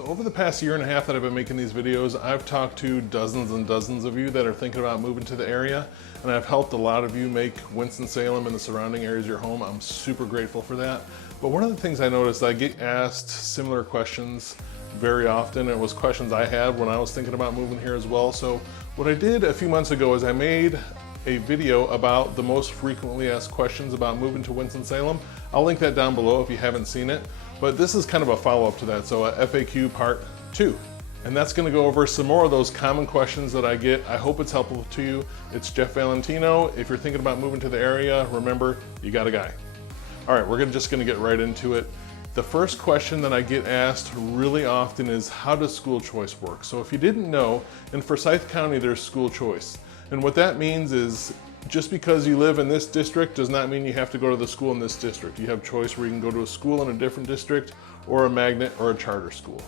So over the past year and a half that I've been making these videos, I've talked to dozens and dozens of you that are thinking about moving to the area, and I've helped a lot of you make Winston-Salem and the surrounding areas your home. I'm super grateful for that. But one of the things I noticed, I get asked similar questions very often. It was questions I had when I was thinking about moving here as well. So what I did a few months ago is I made a video about the most frequently asked questions about moving to Winston-Salem. I'll link that down below if you haven't seen it. But this is kind of a follow-up to that, so a FAQ part 2. And that's gonna go over some more of those common questions that I get. I hope it's helpful to you. It's Jeff Valentino. If you're thinking about moving to the area, remember, you got a guy. All right, we're just gonna get right into it. The first question that I get asked really often is, how does school choice work? So if you didn't know, in Forsyth County, there's school choice. And what that means is, just because you live in this district does not mean you have to go to the school in this district. You have choice where you can go to a school in a different district or a magnet or a charter school.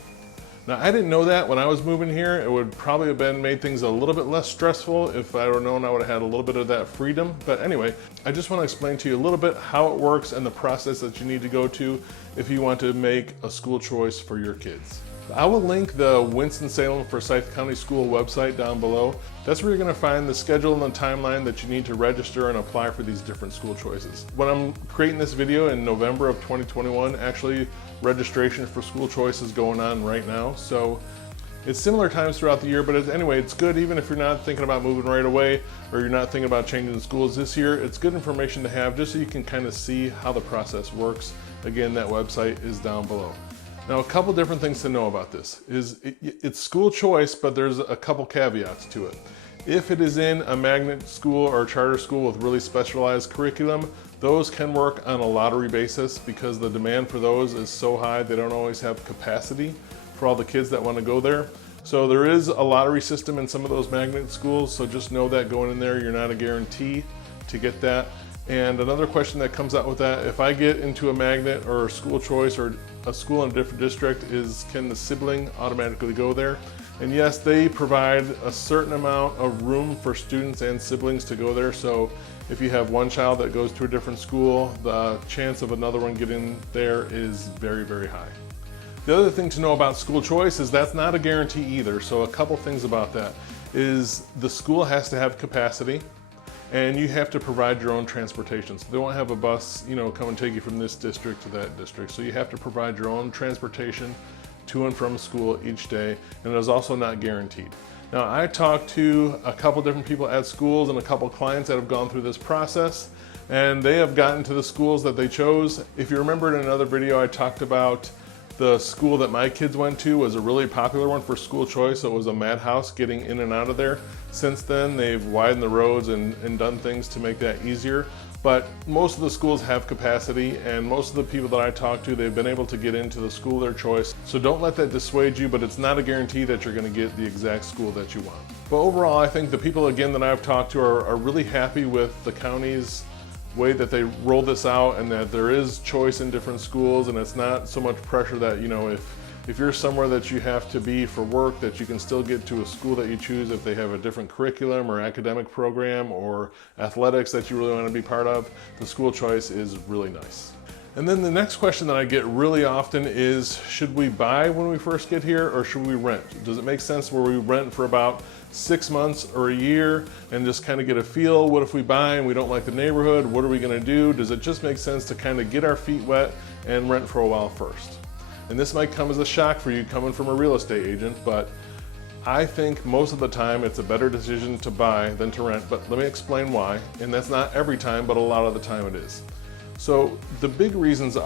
Now, I didn't know that when I was moving here. It would probably have made things a little bit less stressful. If I would known, I would have had a little bit of that freedom. But anyway, I just want to explain to you a little bit how it works and the process that you need to go to if you want to make a school choice for your kids. I will link the Winston-Salem Forsyth County School website down below. That's where you're going to find the schedule and the timeline that you need to register and apply for these different school choices. When I'm creating this video in November of 2021, actually registration for school choice is going on right now. So it's similar times throughout the year, but anyway, it's good even if you're not thinking about moving right away or you're not thinking about changing schools this year. It's good information to have just so you can kind of see how the process works. Again, that website is down below. Now, a couple different things to know about this is it's school choice, but there's a couple caveats to it. If it is in a magnet school or a charter school with really specialized curriculum, those can work on a lottery basis because the demand for those is so high, they don't always have capacity for all the kids that want to go there. So there is a lottery system in some of those magnet schools, so just know that going in there, you're not a guarantee to get that. And another question that comes out with that, if I get into a magnet or a school choice or a school in a different district, is can the sibling automatically go there? And yes, they provide a certain amount of room for students and siblings to go there. So if you have one child that goes to a different school, the chance of another one getting there is very, very high. The other thing to know about school choice is that's not a guarantee either. So a couple things about that is the school has to have capacity, and you have to provide your own transportation. So they won't have a bus, come and take you from this district to that district. So you have to provide your own transportation to and from school each day, and it is also not guaranteed. Now, I talked to a couple different people at schools and a couple clients that have gone through this process, and they have gotten to the schools that they chose. If you remember in another video, I talked about the school that my kids went to was a really popular one for school choice. So it was a madhouse getting in and out of there. Since then, they've widened the roads and done things to make that easier. But most of the schools have capacity, and most of the people that I talk to, they've been able to get into the school of their choice. So don't let that dissuade you, but it's not a guarantee that you're gonna get the exact school that you want. But overall, I think the people, again, that I've talked to are really happy with the county's way that they roll this out, and that there is choice in different schools, and it's not so much pressure that, if you're somewhere that you have to be for work, that you can still get to a school that you choose if they have a different curriculum or academic program or athletics that you really want to be part of. The school choice is really nice. And then the next question that I get really often is, should we buy when we first get here or should we rent? Does it make sense where we rent for about 6 months or a year and just kind of get a feel? What if we buy and we don't like the neighborhood? What are we going to do? Does it just make sense to kind of get our feet wet and rent for a while first? And this might come as a shock for you coming from a real estate agent, but I think most of the time it's a better decision to buy than to rent. But let me explain why. And that's not every time, but a lot of the time it is. So the big reasons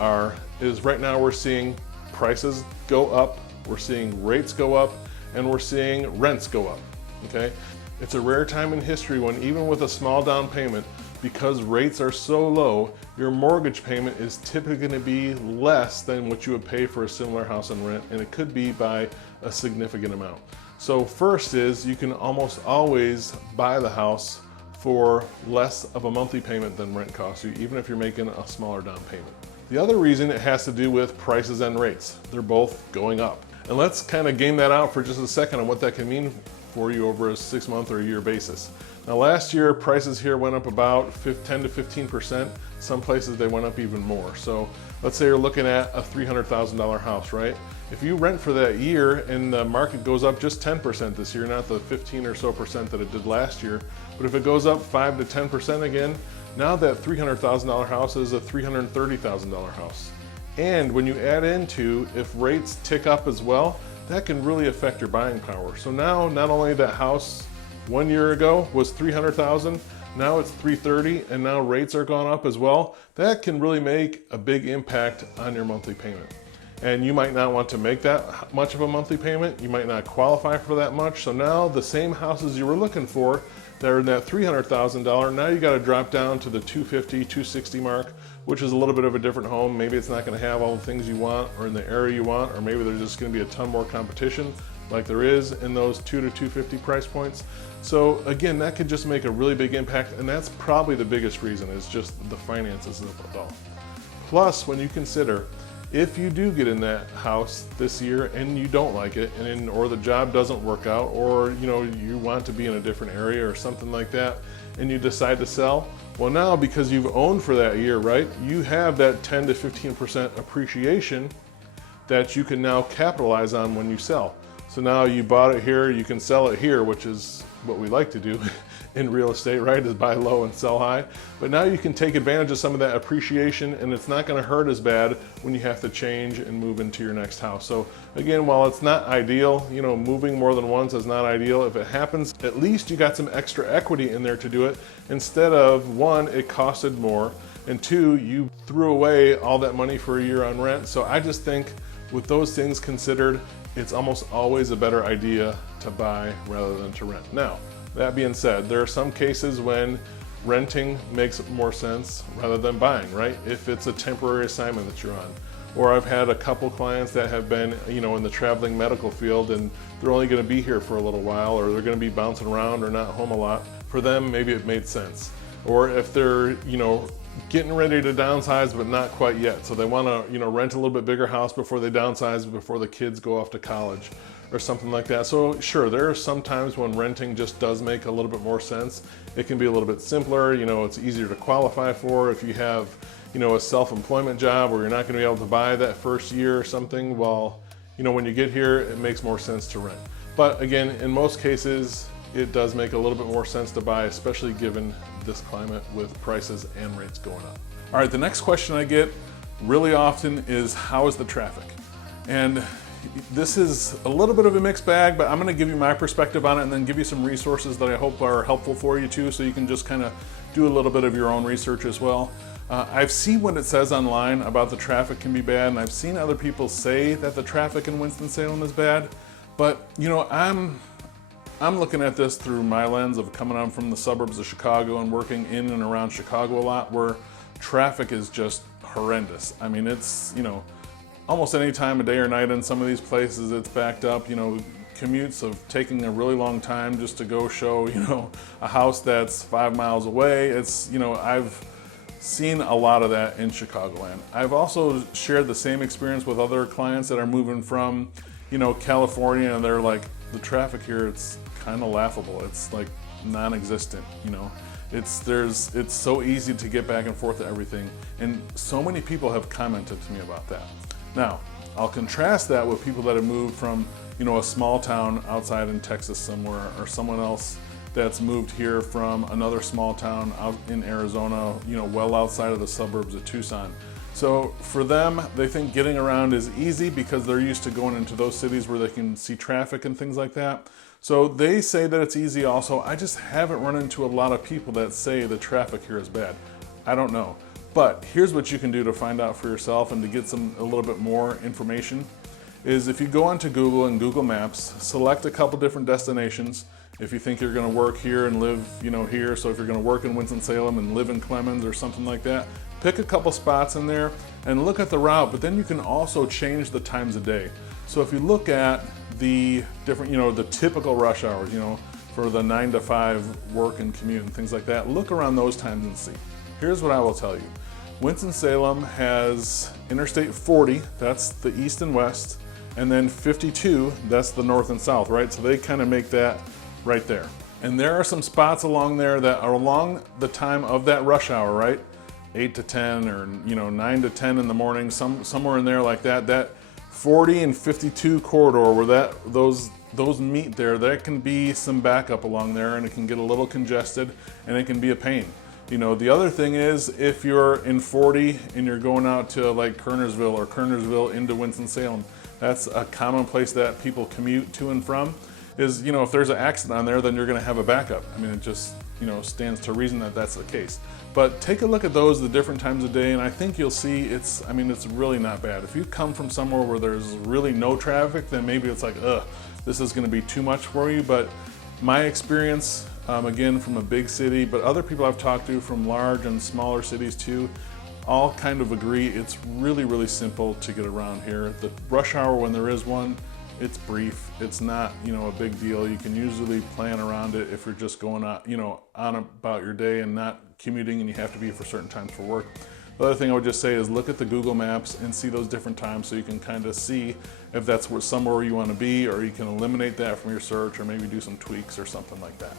is right now we're seeing prices go up, we're seeing rates go up, and we're seeing rents go up, okay? It's a rare time in history when even with a small down payment, because rates are so low, your mortgage payment is typically gonna be less than what you would pay for a similar house on rent, and it could be by a significant amount. So first is you can almost always buy the house for less of a monthly payment than rent costs you, even if you're making a smaller down payment. The other reason it has to do with prices and rates. They're both going up. And let's kind of game that out for just a second on what that can mean for you over a 6 month or a year basis. Now last year, prices here went up about 10 to 15%. Some places they went up even more. So let's say you're looking at a $300,000 house, right? If you rent for that year and the market goes up just 10% this year, not the 15 or so percent that it did last year, but if it goes up 5 to 10% again, now that $300,000 house is a $330,000 house. And when you add into, if rates tick up as well, that can really affect your buying power. So now, not only that house 1 year ago was $300,000, now it's $330,000, and now rates are gone up as well. That can really make a big impact on your monthly payment. And you might not want to make that much of a monthly payment. You might not qualify for that much. So now the same houses you were looking for that are in that $300,000, now you got to drop down to the $250,000, $260,000 mark, which is a little bit of a different home. Maybe it's not going to have all the things you want or in the area you want, or maybe there's just going to be a ton more competition like there is in those $200,000 to $250,000 price points. So again, that could just make a really big impact, and that's probably the biggest reason, is just the finances of it all. Plus, when you consider, if you do get in that house this year and you don't like it, or the job doesn't work out, or you want to be in a different area or something like that, and you decide to sell, well, now because you've owned for that year, right, you have that 10 to 15% appreciation that you can now capitalize on when you sell. So now you bought it here, you can sell it here, which is what we like to do in real estate, right, is buy low and sell high. But now you can take advantage of some of that appreciation, and it's not going to hurt as bad when you have to change and move into your next house. So again, while it's not ideal, moving more than once is not ideal. If it happens, at least you got some extra equity in there to do it, instead of, one, it costed more, and two, you threw away all that money for a year on rent. So I just think with those things considered, it's almost always a better idea to buy rather than to rent. Now, that being said, there are some cases when renting makes more sense rather than buying, right? If it's a temporary assignment that you're on. Or I've had a couple clients that have been, in the traveling medical field, and they're only gonna be here for a little while, or they're gonna be bouncing around or not home a lot. For them, maybe it made sense. Or if they're, getting ready to downsize, but not quite yet. So they wanna, rent a little bit bigger house before they downsize, before the kids go off to college or something like that. So sure, there are some times when renting just does make a little bit more sense. It can be a little bit simpler, it's easier to qualify for if you have, a self-employment job where you're not gonna be able to buy that first year or something. Well, when you get here, it makes more sense to rent. But again, in most cases, it does make a little bit more sense to buy, especially given this climate with prices and rates going up. All right, the next question I get really often is, how is the traffic? And this is a little bit of a mixed bag, but I'm gonna give you my perspective on it and then give you some resources that I hope are helpful for you too, so you can just kind of do a little bit of your own research as well. I've seen what it says online about the traffic can be bad, and I've seen other people say that the traffic in Winston-Salem is bad, but I'm looking at this through my lens of coming on from the suburbs of Chicago and working in and around Chicago a lot, where traffic is just horrendous. I mean, it's, almost any time of day or night in some of these places it's backed up. Commutes of taking a really long time just to go show, a house that's 5 miles away. It's, I've seen a lot of that in Chicagoland. I've also shared the same experience with other clients that are moving from, California, and they're like, the traffic here, it's kind of laughable. It's like non-existent, it's so easy to get back and forth to everything. And so many people have commented to me about that. Now, I'll contrast that with people that have moved from, a small town outside in Texas somewhere, or someone else that's moved here from another small town out in Arizona, well outside of the suburbs of Tucson. So for them, they think getting around is easy because they're used to going into those cities where they can see traffic and things like that. So they say that it's easy also. I just haven't run into a lot of people that say the traffic here is bad. I don't know. But here's what you can do to find out for yourself and to get a little bit more information, is if you go onto Google and Google Maps, select a couple different destinations. If you think you're gonna work here and live, here, so if you're gonna work in Winston-Salem and live in Clemens or something like that, pick a couple spots in there and look at the route, but then you can also change the times of day. So if you look at the different, the typical rush hours, for the 9 to 5 work and commute and things like that, look around those times and see. Here's what I will tell you. Winston-Salem has Interstate 40, that's the east and west, and then 52, that's the north and south, right? So they kind of make that right there. And there are some spots along there that are along the time of that rush hour, right? 8 to 10 or 9 to 10 in the morning, somewhere in there like that, that 40 and 52 corridor where those meet there, there can be some backup along there, and it can get a little congested and it can be a pain. You know, the other thing is if you're in 40 and you're going out to like Kernersville or Kernersville into Winston-Salem, that's a common place that people commute to and from, is, you know, if there's an accident on there, then you're going to have a backup. I mean, it just, you know, stands to reason that that's the case. But take a look at those the different times of day, and I think you'll see it's really not bad. If you come from somewhere where there's really no traffic, then maybe it's like, ugh, this is going to be too much for you. But my experience, again, from a big city, but other people I've talked to from large and smaller cities too, all kind of agree it's really, really simple to get around here. The rush hour, when there is one, it's brief. It's not, you know, a big deal. You can usually plan around it if you're just going out, you know, on about your day and not commuting and you have to be for certain times for work. The other thing I would just say is look at the Google Maps and see those different times so you can kind of see if that's somewhere you want to be, or you can eliminate that from your search, or maybe do some tweaks or something like that.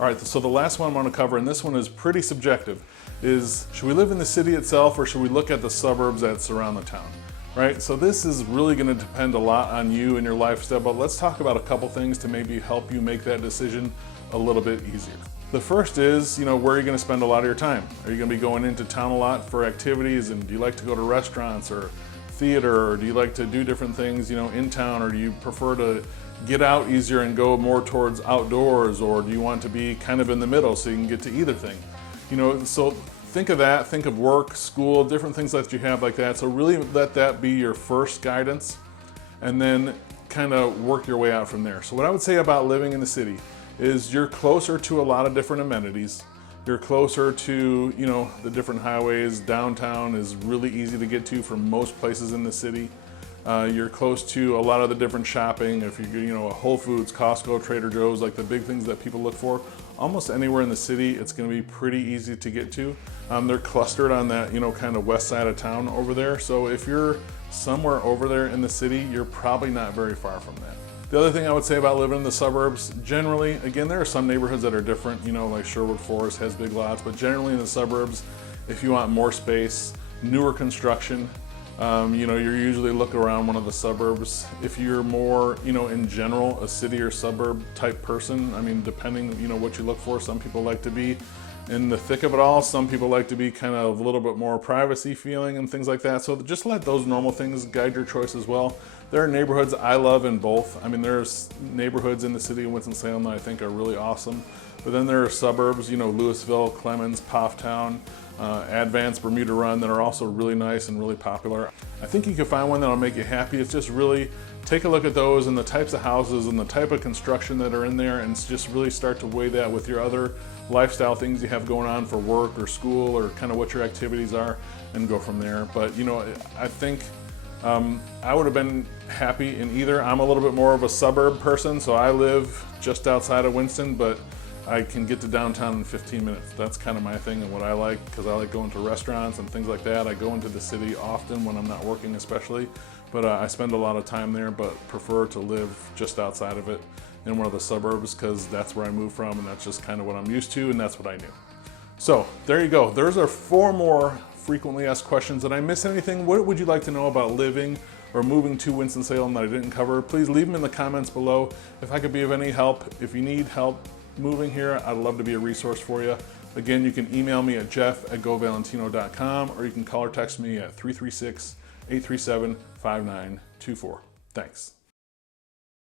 All right, so the last one I want to cover, and this one is pretty subjective, is should we live in the city itself or should we look at the suburbs that surround the town? Right, so this is really going to depend a lot on you and your lifestyle, but let's talk about a couple things to maybe help you make that decision a little bit easier. The first is, you know, where are you going to spend a lot of your time? Are you going to be going into town a lot for activities, and do you like to go to restaurants or theater, or do you like to do different things, you know, in town, or do you prefer to get out easier and go more towards outdoors, or do you want to be kind of in the middle so you can get to either thing? You know, so think of that, think of work, school, different things that you have like that. So really let that be your first guidance, and then kind of work your way out from there. So what I would say about living in the city is you're closer to a lot of different amenities. You're closer to, you know, the different highways. Downtown is really easy to get to from most places in the city. You're close to a lot of the different shopping. If you're, you know, a Whole Foods, Costco, Trader Joe's, like the big things that people look for, almost anywhere in the city, it's going to be pretty easy to get to. They're clustered on that, you know, kind of west side of town over there. So if you're somewhere over there in the city, you're probably not very far from that. The other thing I would say about living in the suburbs, generally, again, there are some neighborhoods that are different, you know, like Sherwood Forest has big lots, but generally in the suburbs, if you want more space, newer construction, you know, you're usually looking around one of the suburbs. If you're more, you know, in general, a city or suburb type person, I mean, depending, you know, what you look for, some people like to be in the thick of it all. Some people like to be kind of a little bit more privacy feeling and things like that. So just let those normal things guide your choice as well. There are neighborhoods I love in both. I mean, there's neighborhoods in the city of Winston-Salem that I think are really awesome. But then there are suburbs, you know, Louisville, Clemens, Pofftown, Advance, Bermuda Run, that are also really nice and really popular. I think you can find one that'll make you happy. It's just really take a look at those and the types of houses and the type of construction that are in there, and just really start to weigh that with your other lifestyle things you have going on for work or school, or kind of what your activities are, and go from there. But, you know, I think I would have been happy in either. I'm a little bit more of a suburb person, so I live just outside of Winston, but I can get to downtown in 15 minutes. That's kind of my thing and what I like, because I like going to restaurants and things like that. I go into the city often when I'm not working especially, but I spend a lot of time there, but prefer to live just outside of it in one of the suburbs, because that's where I moved from, and that's just kind of what I'm used to, and that's what I knew. So there you go. Those are 4 more frequently asked questions. Did I miss anything? What would you like to know about living or moving to Winston-Salem that I didn't cover? Please leave them in the comments below. If I could be of any help, if you need help moving here, I'd love to be a resource for you. Again, you can email me at jeff@govalentino.com, or you can call or text me at 336-837-5924. Thanks.